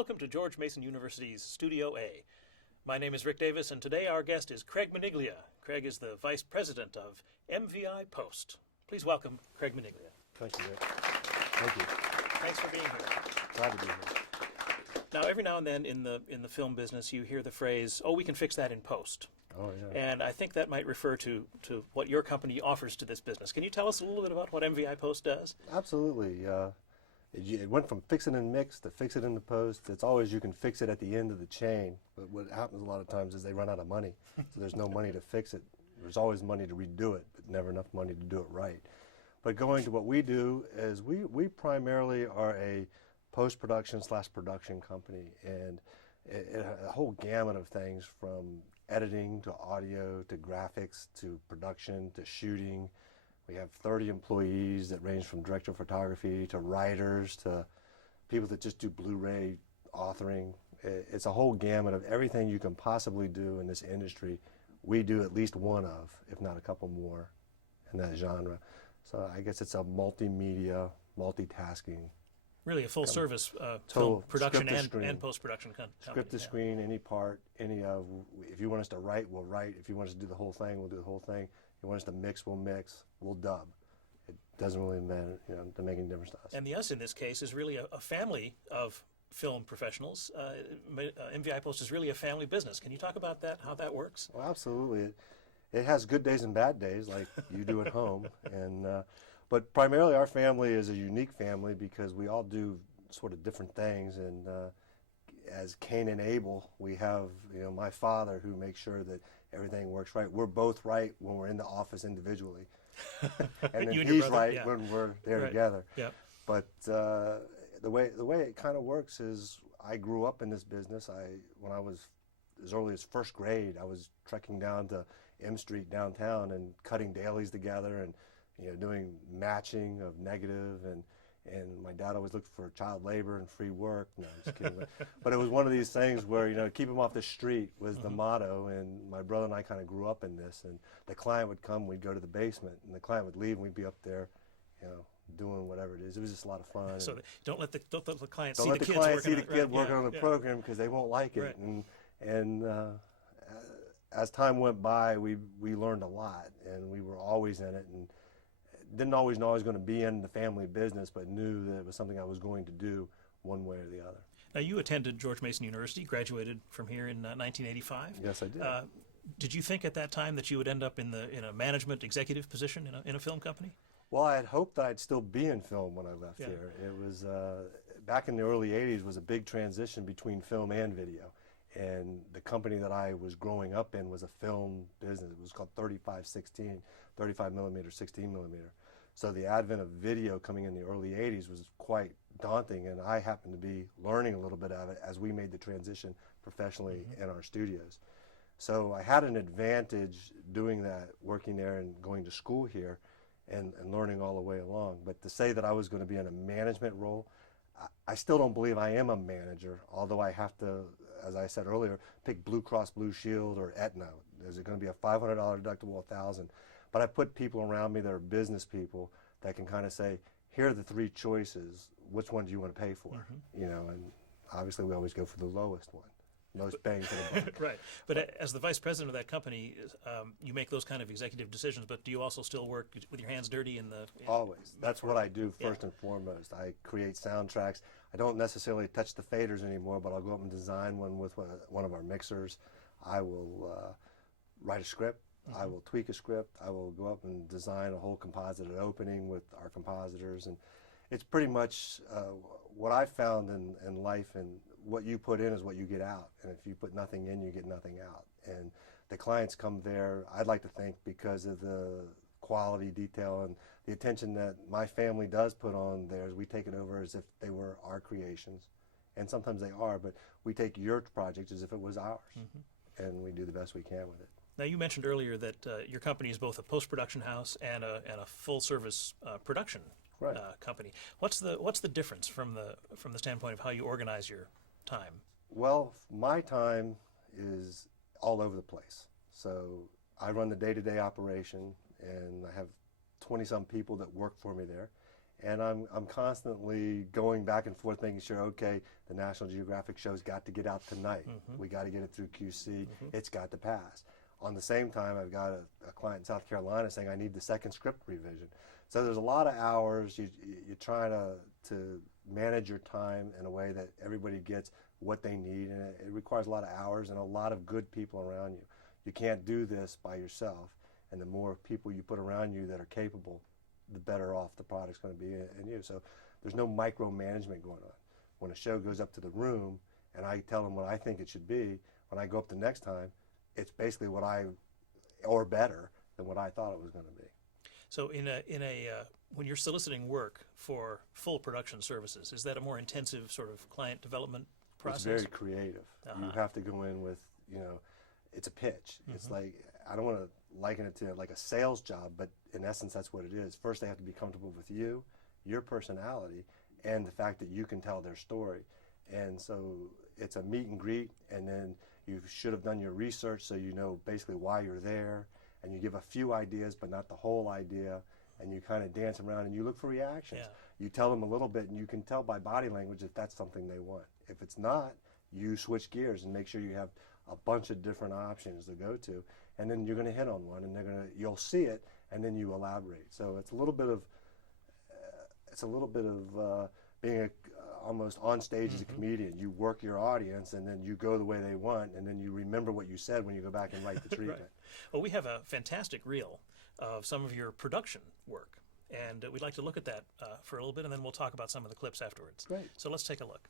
Welcome to George Mason University's Studio A. My name is Rick Davis, and today our guest is Craig Maniglia. Craig is the Vice President of MVI Post. Please welcome Craig Maniglia. Thank you, Rick. Thank you. Thanks for being here. Glad to be here. Now, every now and then in the film business, you hear the phrase, "Oh, we can fix that in post." Oh, yeah. And I think that might refer to what your company offers to this business. Can you tell us a little bit about what MVI Post does? Absolutely. It went from fix it and mix to fix it in the post. It's always you can fix it at the end of the chain, but what happens a lot of times is they run out of money, so there's no money to fix it. There's always money to redo it, but never enough money to do it right. But going to what we do is we primarily are a post-production / production company, and a whole gamut of things from editing to audio to graphics to production to shooting. We have 30 employees that range from director of photography to writers to people that just do Blu-ray authoring. It's a whole gamut of everything you can possibly do in this industry. We do at least one of, if not a couple more, in that genre. So I guess it's a multimedia, multitasking. Really a full-service Total film production script to and post-production company. Script to screen, any part, any of. If you want us to write, we'll write. If you want us to do the whole thing, we'll do the whole thing. If you want us to mix, we'll mix. We'll dub. It doesn't really matter, to make any difference to us. And the us in this case is really a family of film professionals. MVI Post is really a family business. Can you talk about that, how that works? Well, absolutely. It has good days and bad days, like you do at home. But primarily our family is a unique family because we all do sort of different things. And as Cain and Abel, we have my father who makes sure that everything works right. We're both right when we're in the office individually, and then he's right when we're there together. Yep. But the way it kind of works is I grew up in this business. When I was as early as first grade, I was trekking down to M Street downtown and cutting dailies together and doing matching of negative, and my dad always looked for child labor and free work. No, I'm just kidding. But it was one of these things where keep him off the street was the motto, and my brother and I kind of grew up in this. And the client would come, we'd go to the basement, and the client would leave, and we'd be up there, doing whatever it is. It was just a lot of fun. So don't let the client don't see let the the kids client see working the kid working on the program because they won't like it. Right. And as time went by, we learned a lot, and we were always in it, and didn't always know I was going to be in the family business, but knew that it was something I was going to do one way or the other. Now, you attended George Mason University, graduated from here in 1985. Yes, I did. Did you think at that time that you would end up in a management executive position in a film company? Well, I had hoped that I'd still be in film when I left here. It was back in the early 80s was a big transition between film and video. And the company that I was growing up in was a film business. It was called 35/16, 35 millimeter, 16 millimeter. So the advent of video coming in the early 80s was quite daunting, and I happened to be learning a little bit of it as we made the transition professionally in our studios. So I had an advantage doing that, working there and going to school here and learning all the way along. But to say that I was going to be in a management role, I still don't believe I am a manager, although I have to, as I said earlier, pick Blue Cross Blue Shield or Aetna. Is it going to be a $500 deductible, $1,000? But I put people around me that are business people that can kind of say, here are the three choices. Which one do you want to pay for? And obviously we always go for the lowest one. Most bang for the buck. Right. But as the vice president of that company, you make those kind of executive decisions, but do you also still work with your hands dirty in the... Always. That's what I do first and foremost. I create soundtracks. I don't necessarily touch the faders anymore, but I'll go up and design one with one of our mixers. I will write a script. I will tweak a script. I will go up and design a whole composited opening with our compositors. And it's pretty much what I've found in life, and what you put in is what you get out. And if you put nothing in, you get nothing out. And the clients come there, I'd like to think, because of the quality, detail, and the attention that my family does put on theirs. We take it over as if they were our creations. And sometimes they are, but we take your project as if it was ours. And we do the best we can with it. Now, you mentioned earlier that your company is both a post-production house and a full-service production company. What's the difference from the standpoint of how you organize your time? Well, my time is all over the place. So I run the day-to-day operation, and I have 20-some people that work for me there. and I'm constantly going back and forth making sure, okay, the National Geographic show's got to get out tonight. We got to get it through QC. It's got to pass. On the same time, I've got a client in South Carolina saying I need the second script revision. So there's a lot of hours. You try to manage your time in a way that everybody gets what they need, and it requires a lot of hours and a lot of good people around you. You can't do this by yourself, and the more people you put around you that are capable, the better off the product's going to be in you. So there's no micromanagement going on. When a show goes up to the room and I tell them what I think it should be, when I go up the next time, it's basically or better than what I thought it was going to be. So when you're soliciting work for full production services, is that a more intensive sort of client development process? It's very creative. You have to go in with, it's a pitch. It's like, I don't want to liken it to like a sales job, but in essence, that's what it is. First, they have to be comfortable with you, your personality, and the fact that you can tell their story. And so it's a meet and greet, and then you should have done your research so you know basically why you're there, and you give a few ideas, but not the whole idea, and you kind of dance around and you look for reactions. You tell them a little bit, and you can tell by body language if that's something they want. If it's not, you switch gears and make sure you have a bunch of different options to go to, and then you're going to hit on one, and you'll see it, and then you elaborate. So it's a little bit of being almost on stage as a comedian. You work your audience, and then you go the way they want, and then you remember what you said when you go back and write the treatment. Right. Well, we have a fantastic reel of some of your production work, and we'd like to look at that for a little bit, and then we'll talk about some of the clips afterwards. Great. So let's take a look.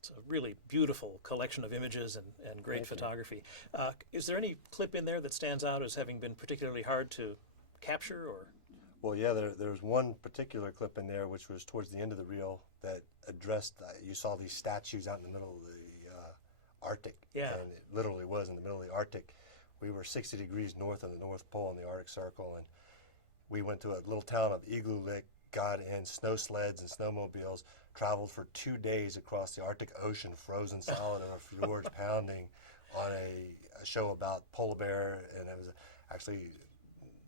It's a really beautiful collection of images and great photography. Is there any clip in there that stands out as having been particularly hard to capture? Or? Well, yeah, there's one particular clip in there which was towards the end of the reel that addressed, you saw these statues out in the middle of the Arctic. Yeah. And it literally was in the middle of the Arctic. We were 60 degrees north of the North Pole in the Arctic Circle, and we went to a little town of Igloolik, got in snow sleds and snowmobiles, traveled for 2 days across the Arctic Ocean, frozen solid in a fjords pounding, on a show about polar bear, and it was actually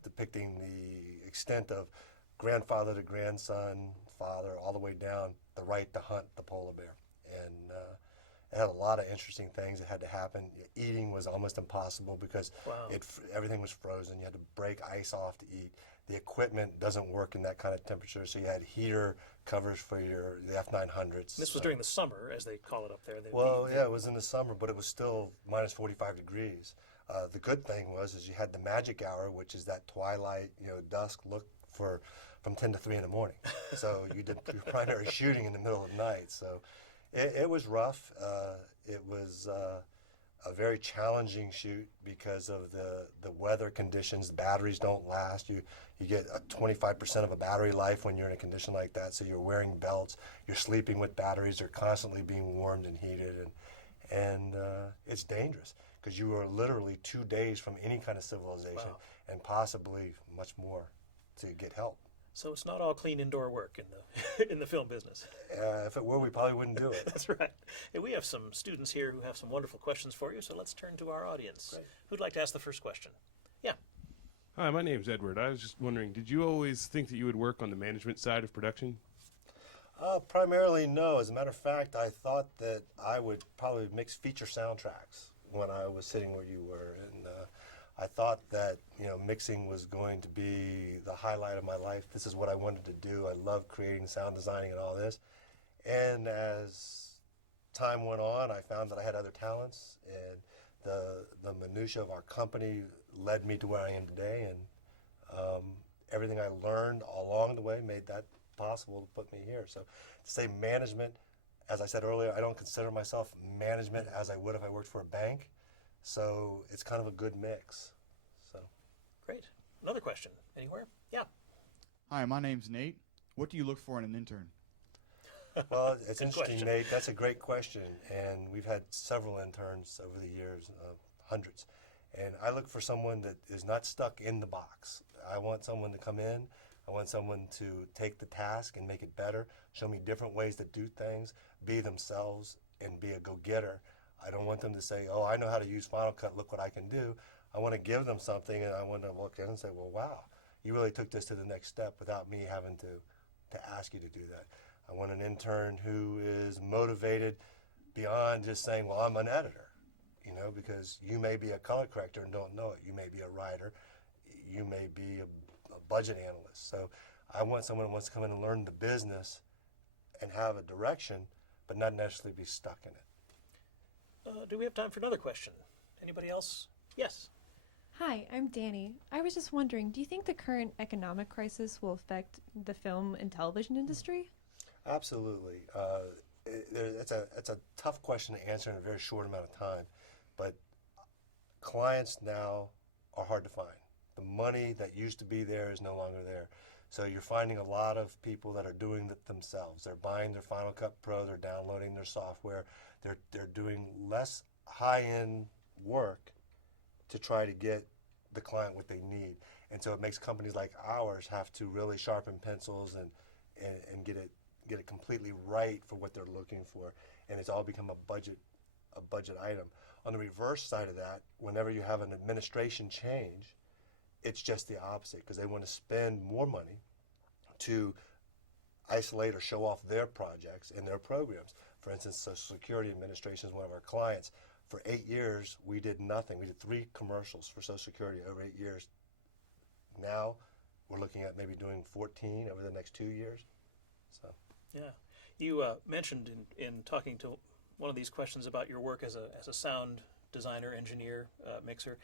depicting the extent of grandfather to grandson, father, all the way down, the right to hunt the polar bear. And it had a lot of interesting things that had to happen. Eating was almost impossible because Wow. everything was frozen. You had to break ice off to eat. The equipment doesn't work in that kind of temperature, so you had heater covers for the F900s. This was during the summer, as they call it up there. Well, yeah, it was in the summer, but it was still minus 45 degrees. The good thing is you had the magic hour, which is that twilight, dusk look from 10 to 3 in the morning. So you did your primary shooting in the middle of the night. So it was rough. It was a very challenging shoot because of the weather conditions. The batteries don't last. You get 25% of a battery life when you're in a condition like that. So you're wearing belts. You're sleeping with batteries. They're constantly being warmed and heated, and it's dangerous because you are literally 2 days from any kind of civilization. Wow. And possibly much more to get help. So it's not all clean indoor work in the in the film business. If it were, we probably wouldn't do it. That's right. Hey, we have some students here who have some wonderful questions for you, so let's turn to our audience. Great. Who'd like to ask the first question? Yeah. Hi, my name's Edward. I was just wondering, did you always think that you would work on the management side of production? Primarily, no. As a matter of fact, I thought that I would probably mix feature soundtracks when I was sitting where you were, and I thought that mixing was going to be the highlight of my life. This is what I wanted to do. I love creating, sound designing, and all this. And as time went on, I found that I had other talents, and the minutia of our company led me to where I am today. And everything I learned along the way made that possible to put me here. So to say management, as I said earlier, I don't consider myself management as I would if I worked for a bank. So it's kind of a good mix. So Great. Another question. Anywhere? Yeah. Hi, my name's Nate. What do you look for in an intern? well, it's Good interesting, question. Nate. That's a great question, and we've had several interns over the years, hundreds. And I look for someone that is not stuck in the box. I want someone to come in. I want someone to take the task and make it better, show me different ways to do things, be themselves, and be a go-getter. I don't want them to say, oh, I know how to use Final Cut, look what I can do. I want to give them something, and I want to look in and say, well, wow, you really took this to the next step without me having to ask you to do that. I want an intern who is motivated beyond just saying, well, I'm an editor, because you may be a color corrector and don't know it. You may be a writer. You may be a budget analyst. So I want someone who wants to come in and learn the business and have a direction, but not necessarily be stuck in it. Do we have time for another question? Anybody else? Yes. Hi, I'm Danny. I was just wondering, do you think the current economic crisis will affect the film and television industry? Absolutely. It's a tough question to answer in a very short amount of time, but clients now are hard to find. The money that used to be there is no longer there. So you're finding a lot of people that are doing it themselves. They're buying their Final Cut Pro, they're downloading their software, they're doing less high-end work to try to get the client what they need. And so it makes companies like ours have to really sharpen pencils and get it completely right for what they're looking for. And it's all become a budget item. On the reverse side of that, whenever you have an administration change, it's just the opposite, because they want to spend more money to isolate or show off their projects and their programs. For instance, Social Security Administration is one of our clients. For 8 years, we did nothing. We did 3 commercials for Social Security over 8 years. Now, we're looking at maybe doing 14 over the next 2 years. So, Yeah. You mentioned in talking to one of these questions about your work as a sound designer, engineer, mixer.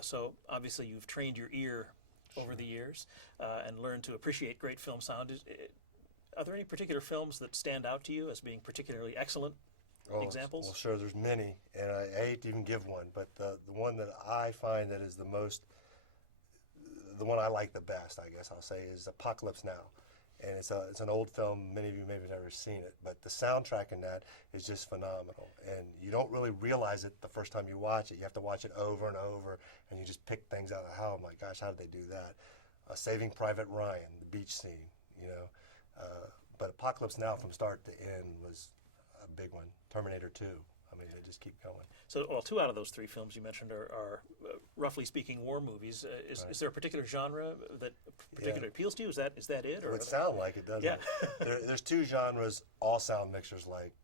So obviously you've trained your ear over the years and learned to appreciate great film sound. Are there any particular films that stand out to you as being particularly excellent examples? Well, sure, there's many, and I hate to even give one, but the one that I find that is the one I like the best, I guess I'll say, is Apocalypse Now. And it's an old film. Many of you maybe have never seen it, but the soundtrack in that is just phenomenal. And you don't really realize it the first time you watch it. You have to watch it over and over, and you just pick things out of how, oh my gosh, how did they do that? Saving Private Ryan, the beach scene. you know. But Apocalypse Now from start to end was a big one. Terminator 2. I mean, they just keep going. So, well, 2 out of those 3 films you mentioned are roughly speaking, war movies. Is there a particular genre that particularly appeals to you? Is that it? Or It would sound like it, doesn't it? There's 2 genres, all sound mixers like,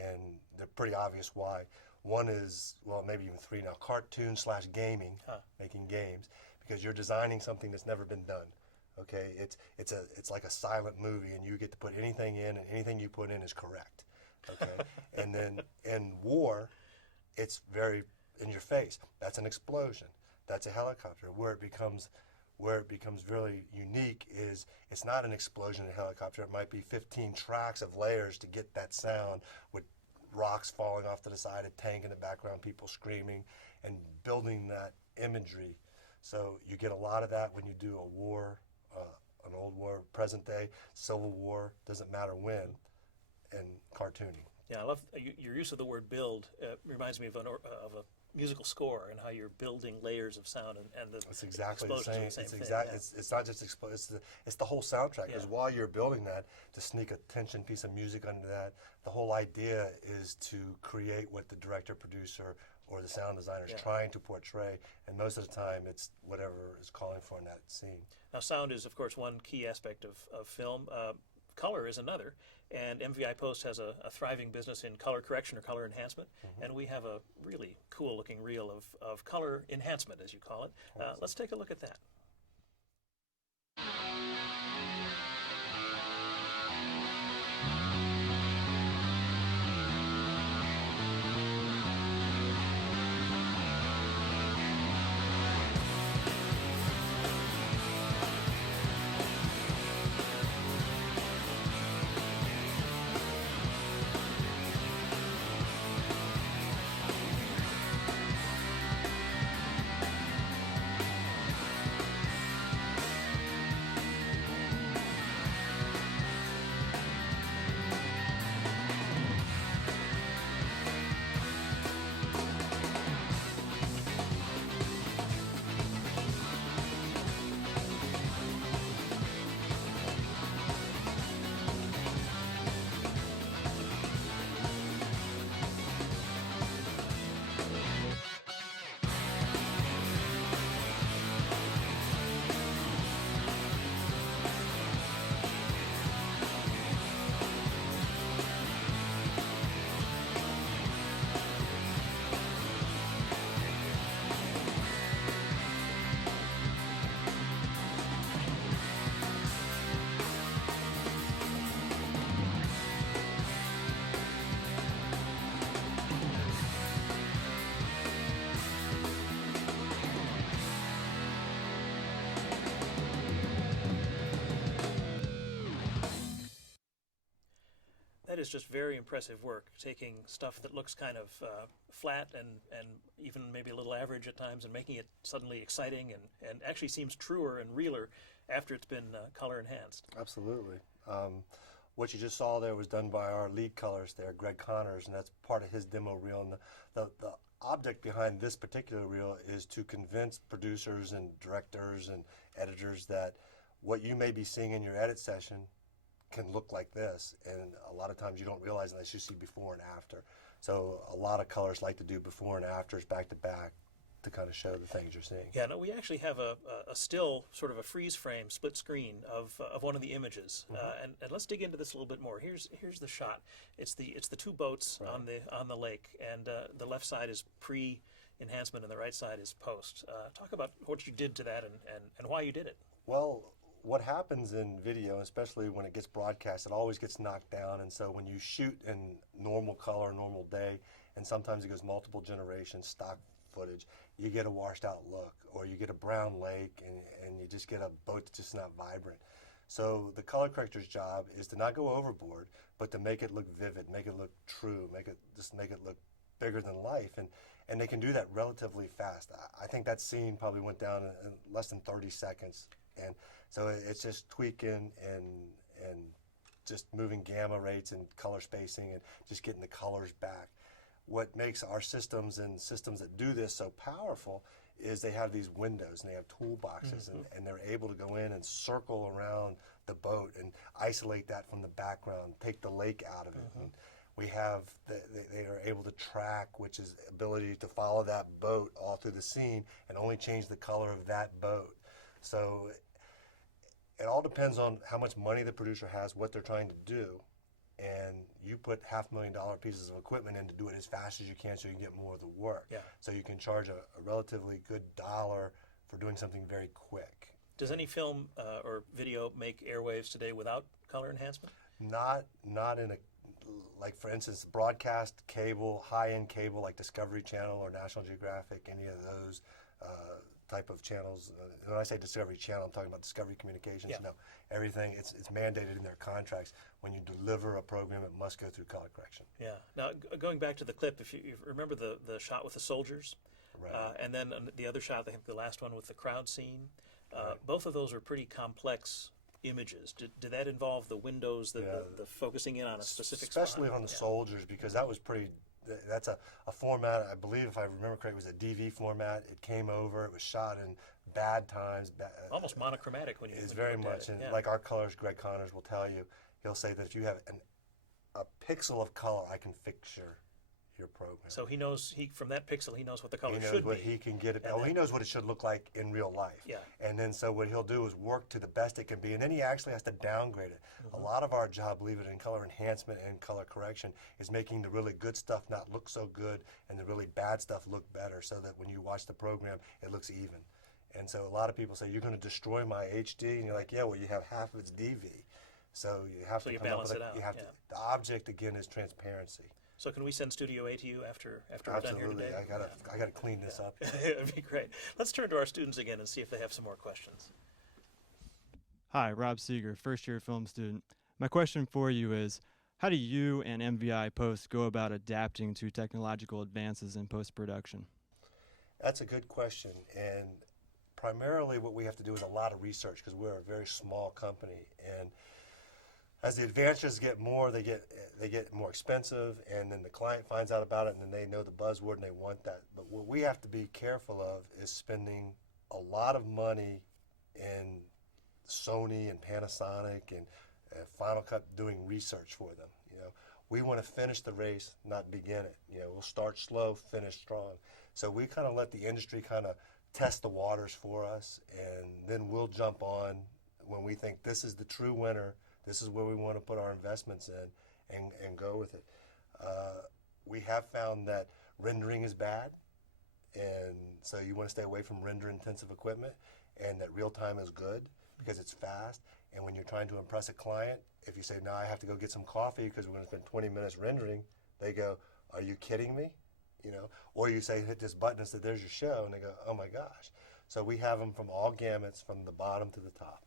and they're pretty obvious why. One is, well, maybe even 3 now, cartoon/gaming, making games, because you're designing something that's never been done. Okay, it's like a silent movie, and you get to put anything in, and anything you put in is correct. Okay, and then in war, it's very in your face. That's an explosion. That's a helicopter. Where it becomes really unique is it's not an explosion in a helicopter. It might be 15 tracks of layers to get that sound with rocks falling off to the side, a tank in the background, people screaming, and building that imagery. So you get a lot of that when you do a war, an old war, present day, Civil War, doesn't matter when, and cartooning. Yeah, I love your use of the word build. Reminds me of a musical score and how you're building layers of sound and the It's exactly the explosions same. are the same It's thing. exact. It's not just it's the whole soundtrack. Because while you're building that, to sneak a tension piece of music under that, the whole idea is to create what the director, producer, or the sound designer is trying to portray, and most of the time it's whatever is calling for in that scene. Now, sound is, of course, one key aspect of film. Color is another, and MVI Post has a thriving business in color correction or color enhancement, and we have a really cool-looking reel of color enhancement, as you call it. Let's take a look at that. That is just very impressive work, taking stuff that looks kind of flat and even maybe a little average at times and making it suddenly exciting and actually seems truer and realer after it's been color enhanced. Absolutely. What you just saw there was done by our lead colorist there, Greg Connors, and that's part of his demo reel. And the object behind this particular reel is to convince producers and directors and editors that what you may be seeing in your edit session can look like this, and a lot of times you don't realize unless you see before and after. So a lot of colors like to do before and afters back to back to kind of show the things you're seeing. Yeah, no, we actually have a still sort of a freeze frame split screen of one of the images, and let's dig into this a little bit more. Here's the shot. It's the 2 boats on the lake, and the left side is pre-enhancement and the right side is post. Talk about what you did to that and why you did it. Well, what happens in video, especially when it gets broadcast, it always gets knocked down, and so when you shoot in normal color, normal day, and sometimes it goes multiple generations, stock footage, you get a washed out look, or you get a brown lake, and you just get a boat that's just not vibrant. So the color corrector's job is to not go overboard, but to make it look vivid, make it look true, make it look bigger than life, and they can do that relatively fast. I think that scene probably went down in less than 30 seconds, and so it's just tweaking and just moving gamma rates and color spacing and just getting the colors back. What makes our systems and systems that do this so powerful is they have these windows and they have toolboxes, and they're able to go in and circle around the boat and isolate that from the background, take the lake out of it. And we have, they are able to track, which is ability to follow that boat all through the scene and only change the color of that boat. So it all depends on how much money the producer has, what they're trying to do, and you put $500,000 pieces of equipment in to do it as fast as you can so you can get more of the work. Yeah. So you can charge a relatively good dollar for doing something very quick. Does any film or video make airwaves today without color enhancement? Not in a, like for instance, broadcast cable, high-end cable like Discovery Channel or National Geographic, any of those type of channels. When I say Discovery Channel, I'm talking about Discovery Communications. Yeah. No, everything, it's mandated in their contracts. When you deliver a program, it must go through color correction. Yeah. Now, going back to the clip, if you remember the shot with the soldiers, Right. and then the other shot, I think the last one with the crowd scene, Right. both of those are pretty complex images. Did that involve the windows, the focusing in on a specific Especially spot? on the soldiers, because that was pretty, that's a format, I believe if I remember correctly, it was a DV format. It came over, it was shot in bad times. Almost monochromatic when you It's when very you looked at much, it. and Yeah. like our colors, Greg Connors will tell you, he'll say that if you have a pixel of color, I can fix your program. So he knows, from that pixel, he knows what the color He knows should what be. he can get it. And Oh, he then- knows what it should look like in real life. Yeah. And then so what he'll do is work to the best it can be, and then he actually has to downgrade it. A lot of our job, believe it, in color enhancement and color correction is making the really good stuff not look so good and the really bad stuff look better, so that when you watch the program, it looks even. And so a lot of people say, you're going to destroy my HD, and you're like, yeah, well, you have half of its DV. So you have So to you come up balance with it out, you have yeah. to, the object again is transparency. So can we send Studio A to you after we're done here Absolutely. today? I gotta clean this up. It'd be great. Let's turn to our students again and see if they have some more questions. Hi, Rob Seeger, first-year film student. My question for you is, how do you and MVI Post go about adapting to technological advances in post-production? That's a good question, and primarily what we have to do is a lot of research because we're a very small company, and as the advances get more, they get more expensive, and then the client finds out about it, and then they know the buzzword and they want that. But what we have to be careful of is spending a lot of money in Sony and Panasonic and Final Cut doing research for them. You know, we want to finish the race, not begin it. You know, we'll start slow, finish strong. So we kind of let the industry kind of test the waters for us, and then we'll jump on when we think this is the true winner. This is where we want to put our investments in and go with it. We have found that rendering is bad, and so you want to stay away from render-intensive equipment, and that real-time is good because it's fast. And when you're trying to impress a client, if you say, no, I have to go get some coffee because we're going to spend 20 minutes rendering, they go, are you kidding me? You know, or you say, hit this button and say, there's your show, and they go, oh my gosh. So we have them from all gamuts, from the bottom to the top.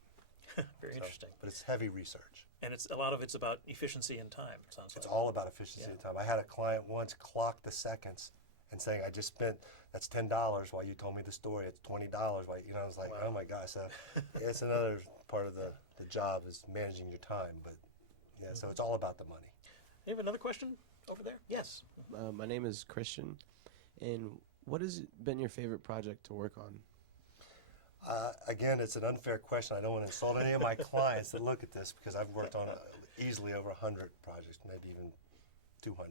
Very interesting. But it's heavy research. And a lot of it's about efficiency and time, it sounds It's like. all about efficiency of time. I had a client once clock the seconds and saying, I just spent, that's $10 while you told me the story. It's $20 while, you know, I was like, Wow. oh my gosh. So it's another part of the job is managing your time. But yeah, so it's all about the money. You have another question over there? Yes. My name is Christian, and what has been your favorite project to work on? Again, it's an unfair question. I don't want to insult any of my clients that look at this because I've worked on easily over 100 projects, maybe even 200.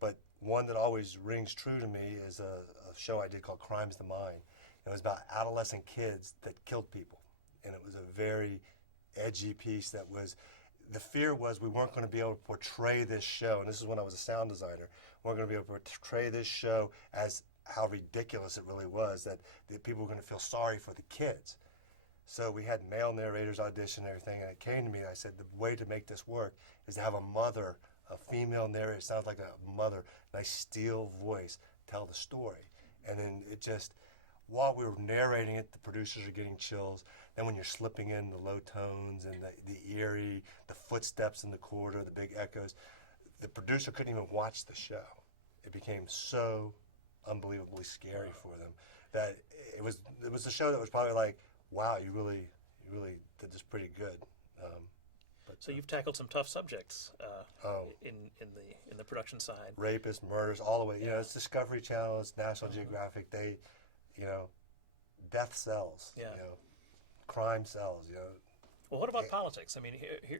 But one that always rings true to me is a show I did called Crime's the Mind. It was about adolescent kids that killed people. And it was a very edgy piece that was, the fear was we weren't going to be able to portray this show, and this is when I was a sound designer, we weren't going to be able to portray this show as how ridiculous it really was, that people were going to feel sorry for the kids. So we had male narrators audition and everything, and it came to me, and I said, the way to make this work is to have a mother, a female narrator, it sounds like a mother, nice steel voice, tell the story. And then it just, while we were narrating it, the producers are getting chills. Then when you're slipping in the low tones and the eerie, the footsteps in the corridor, the big echoes, the producer couldn't even watch the show. It became so unbelievably scary for them that it was a show that was probably like, wow, you really did this pretty good. So you've tackled some tough subjects Oh. in the production side. Rapists, murders, all the way. You know, it's Discovery Channel, it's National Geographic. They, you know, death sells. Yeah. You know, crime sells. You know. Well, what about politics? I mean,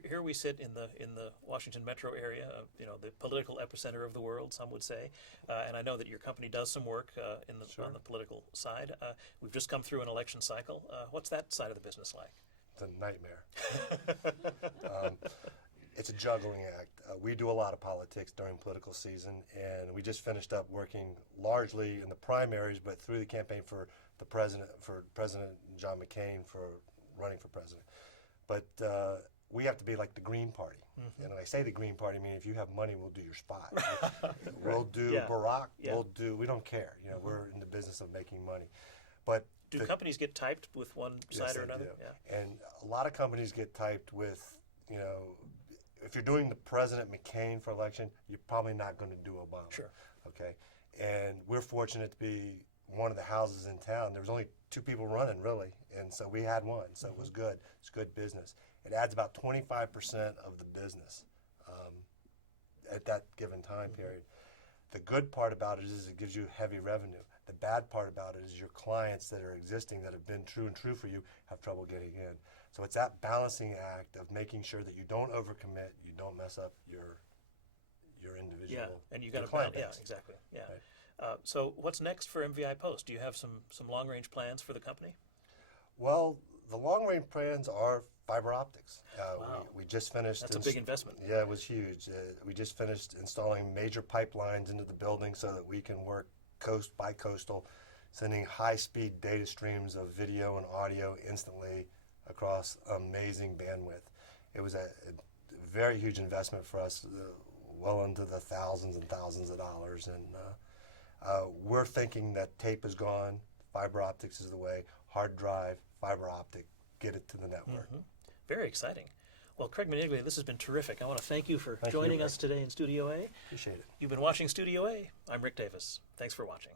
here we sit in the Washington metro area, the political epicenter of the world, some would say. And I know that your company does some work on the political side. We've just come through an election cycle. What's that side of the business like? It's a nightmare. It's a juggling act. We do a lot of politics during political season, and we just finished up working largely in the primaries, but through the campaign for President John McCain for running for president. But we have to be like the Green Party. And when I say the Green Party, I mean if you have money, we'll do your spot. We'll do Barack. We don't care. We're in the business of making money. But do companies get typed with one side or another? Yeah. And a lot of companies get typed with, if you're doing the President McCain for election, you're probably not going to do Obama. Sure. Okay. And we're fortunate to be one of the houses in town. There was only 2 people running, really, and so we had one, so it was good. It's good business. It adds about 25% of the business at that given time period. The good part about it is it gives you heavy revenue. The bad part about it is your clients that are existing, that have been true for you, have trouble getting in. So it's that balancing act of making sure that you don't overcommit, you don't mess up your individual. Yeah, and you got to client balance. base. Yeah, exactly. Yeah. Right. So what's next for MVI Post? Do you have some long-range plans for the company? Well, the long-range plans are fiber optics. Wow. We just finished. That's a big investment. Yeah, it was huge. We just finished installing major pipelines into the building so that we can work coast by coastal, sending high-speed data streams of video and audio instantly across amazing bandwidth. It was a very huge investment for us, well into the thousands and thousands of dollars. And we're thinking that tape is gone, fiber optics is the way, hard drive, fiber optic, get it to the network. Very exciting. Well, Craig Maniglia, this has been terrific. I want to thank you for Thank you, joining Rick. us today in Studio A. Appreciate it. You've been watching Studio A. I'm Rick Davis. Thanks for watching.